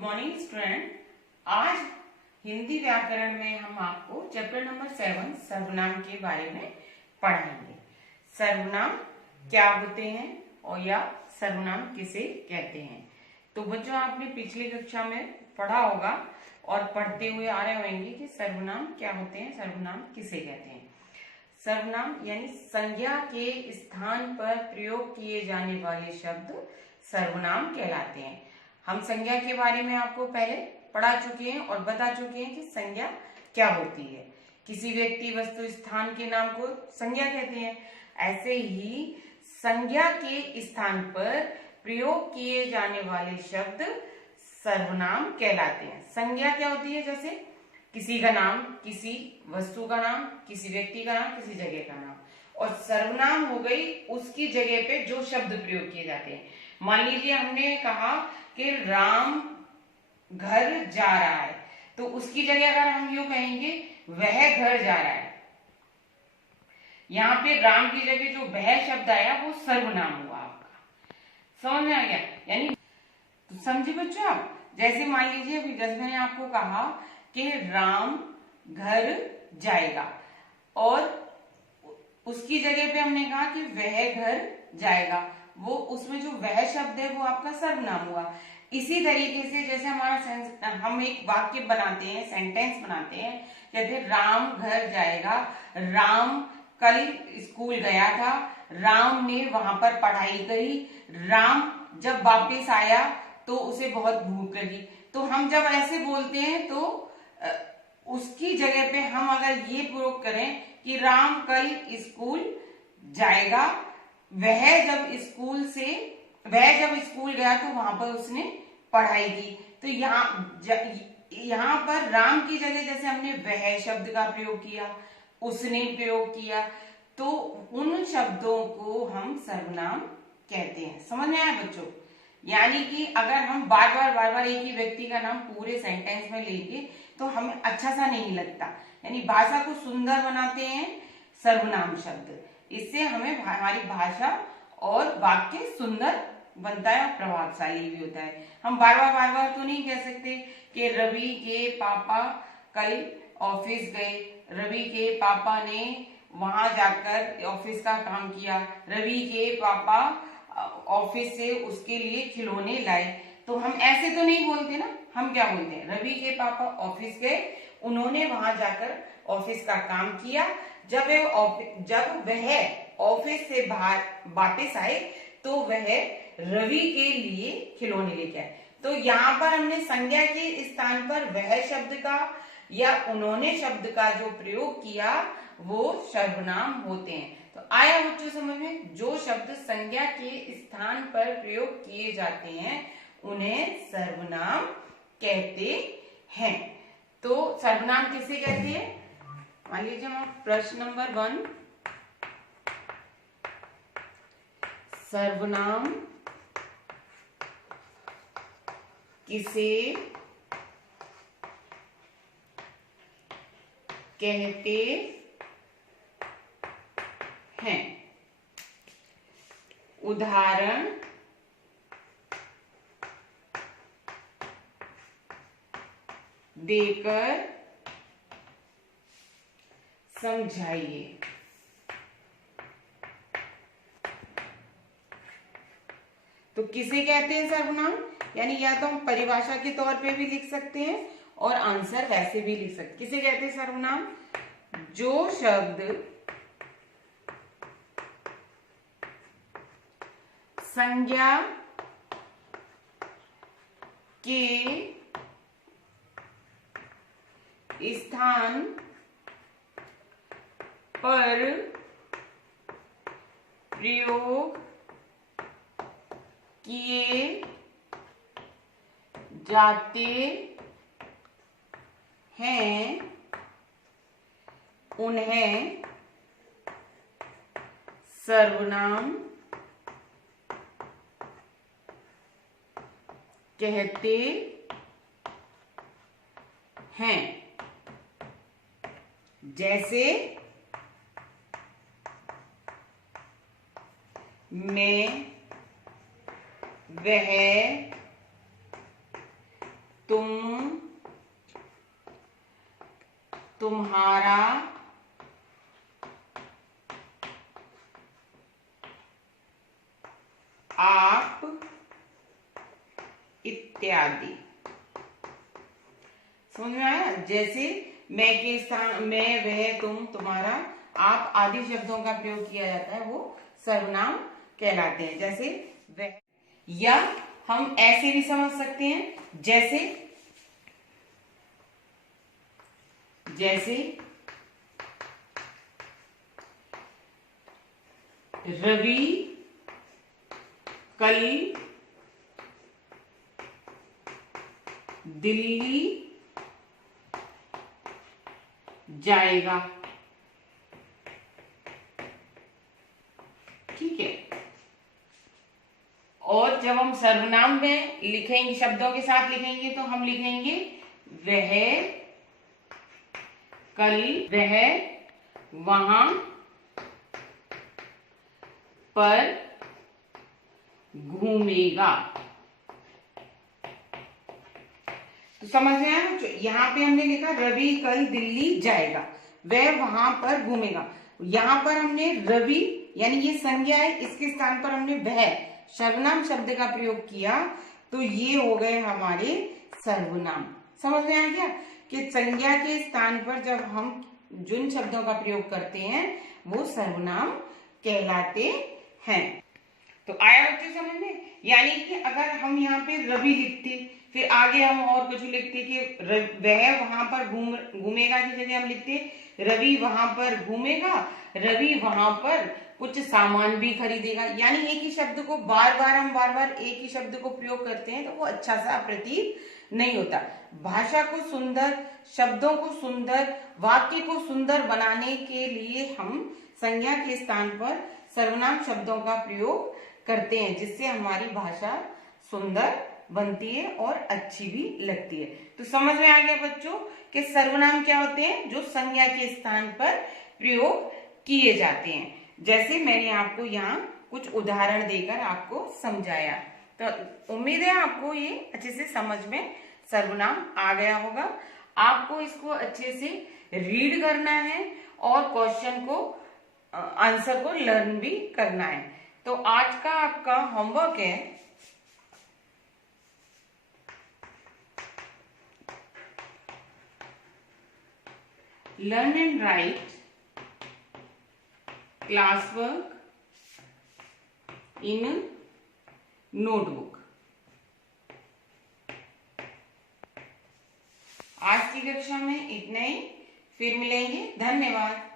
Good morning student. आज हिंदी व्याकरण में हम आपको चैप्टर नंबर 7 सर्वनाम के बारे में पढ़ाएंगे। सर्वनाम क्या होते हैं और या सर्वनाम किसे कहते हैं। तो बच्चों, आपने पिछली कक्षा में पढ़ा होगा और पढ़ते हुए आ रहे होंगे कि सर्वनाम क्या होते हैं, सर्वनाम किसे कहते हैं। सर्वनाम यानी संज्ञा के स्थान पर प्रयोग किए जाने वाले शब्द सर्वनाम कहलाते हैं। हम संज्ञा के बारे में आपको पहले पढ़ा चुके हैं और बता चुके हैं कि संज्ञा क्या होती है। किसी व्यक्ति, वस्तु, स्थान के नाम को संज्ञा कहते हैं। ऐसे ही संज्ञा के स्थान पर प्रयोग किए जाने वाले शब्द सर्वनाम कहलाते हैं। संज्ञा क्या होती है? जैसे किसी का नाम, किसी वस्तु का नाम, किसी व्यक्ति का नाम, किसी जगह का नाम। और सर्वनाम हो गई उसकी जगह पे जो शब्द प्रयोग किए जाते हैं। मान लीजिए हमने कहा कि राम घर जा रहा है, तो उसकी जगह अगर हम यूं कहेंगे वह घर जा रहा है, यहाँ पे राम की जगह जो वह शब्द आया वो सर्वनाम हुआ आपका। समझ में आ गया? यानी तो समझे बच्चों आप? जैसे मान लीजिए अभी जैसे मैंने आपको कहा कि राम घर जाएगा और उसकी जगह पे हमने कहा कि वह घर जाएगा, वो उसमें जो वह शब्द है वो आपका सर्वनाम हुआ। इसी तरीके से जैसे हम एक वाक्य बनाते हैं, सेंटेंस बनाते हैं, कहते हैं राम घर जाएगा, राम कल स्कूल गया था, राम ने वहां पर पढ़ाई करी, राम जब वापस आया तो उसे बहुत भूख लगी। तो हम जब ऐसे बोलते हैं तो उसकी जगह पे हम अगर ये प्रयोग करें कि राम कल स्कूल जाएगा, वह जब स्कूल गया तो वहां पर उसने पढ़ाई की। तो यहाँ पर राम की जगह जैसे हमने वह शब्द का प्रयोग किया, उसने प्रयोग किया, तो उन शब्दों को हम सर्वनाम कहते हैं। समझ में आया बच्चों? यानी कि अगर हम बार बार एक ही व्यक्ति का नाम पूरे सेंटेंस में लेंगे तो हमें अच्छा सा नहीं लगता। यानी भाषा को सुंदर बनाते हैं सर्वनाम शब्द। इससे हमें हमारी भाषा और वाक्य सुंदर बनता है और प्रभावशाली भी होता है। हम बार बार तो नहीं कह सकते कि रवि के पापा कल ऑफिस गए, रवि के पापा ने वहां जाकर ऑफिस का काम किया, रवि के पापा ऑफिस से उसके लिए खिलौने लाए। तो हम ऐसे तो नहीं बोलते ना। हम क्या बोलते हैं? रवि के पापा ऑफिस गए, उन्होंने वहां जाकर ऑफिस का काम किया, जब वह ऑफिस से बाहर वापस आए तो वह रवि के लिए खिलौने लेके आए। तो यहाँ पर हमने संज्ञा के स्थान पर वह शब्द का या उन्होंने शब्द का जो प्रयोग किया वो सर्वनाम होते हैं। तो आया बच्चों समझ में? जो शब्द संज्ञा के स्थान पर प्रयोग किए जाते हैं उन्हें सर्वनाम कहते हैं। तो सर्वनाम किसे कहते हैं? मान लीजिए हम प्रश्न नंबर 1, सर्वनाम किसे कहते हैं? उदाहरण देकर समझाइए। तो किसे कहते हैं सर्वनाम? यानी या तो हम परिभाषा के तौर पे भी लिख सकते हैं और आंसर वैसे भी लिख सकते हैं। किसे कहते हैं सर्वनाम? जो शब्द संज्ञा के स्थान पर प्रयोग किए जाते हैं उन्हें सर्वनाम कहते हैं। जैसे मैं, वह, तुम, तुम्हारा, आप इत्यादि। समझ में आया? जैसे मैं के स्थान मैं, वह, तुम, तुम्हारा, आप आदि शब्दों का प्रयोग किया जाता है, वो सर्वनाम कहलाते हैं। जैसे वह, या हम ऐसे भी समझ सकते हैं, जैसे रवि कल दिल्ली जाएगा। ठीक है। और जब हम सर्वनाम में लिखेंगे, शब्दों के साथ लिखेंगे, तो हम लिखेंगे वह कल, वह वहां पर घूमेगा। तो समझ में आया बच्चों? यहाँ पे हमने लिखा रवि कल दिल्ली जाएगा, वह वहां पर घूमेगा। यहाँ पर हमने रवि यानी ये संज्ञा है, इसके स्थान पर हमने वह सर्वनाम शब्द का प्रयोग किया, तो ये हो गए हमारे सर्वनाम। समझ में आ गया कि संज्ञा के स्थान पर जब हम जिन शब्दों का प्रयोग करते हैं वो सर्वनाम कहलाते हैं। तो आया बच्चों समझ में? यानी कि अगर हम यहाँ पे रवि लिखते, फिर आगे हम और कुछ लिखते कि वह वहां पर घूमेगा की जगह हम लिखते रवि वहां पर घूमेगा, रवि वहां पर कुछ सामान भी खरीदेगा। यानी एक ही शब्द को बार बार एक ही शब्द को प्रयोग करते हैं तो वो अच्छा सा प्रतीत नहीं होता। भाषा को सुंदर, शब्दों को सुंदर, वाक्य को सुंदर बनाने के लिए हम संज्ञा के स्थान पर सर्वनाम शब्दों का प्रयोग करते हैं, जिससे हमारी भाषा सुंदर बनती है और अच्छी भी लगती है। तो समझ में आ गया बच्चों कि सर्वनाम क्या होते हैं? जो संज्ञा के स्थान पर प्रयोग किए जाते हैं। जैसे मैंने आपको यहाँ कुछ उदाहरण देकर आपको समझाया, तो उम्मीद है आपको ये अच्छे से समझ में सर्वनाम आ गया होगा। आपको इसको अच्छे से रीड करना है और क्वेश्चन को, आंसर को लर्न भी करना है। तो आज का आपका होमवर्क है learn and right class work in notebook. आज की कक्षा में इतना ही, फिर मिलेंगे। धन्यवाद।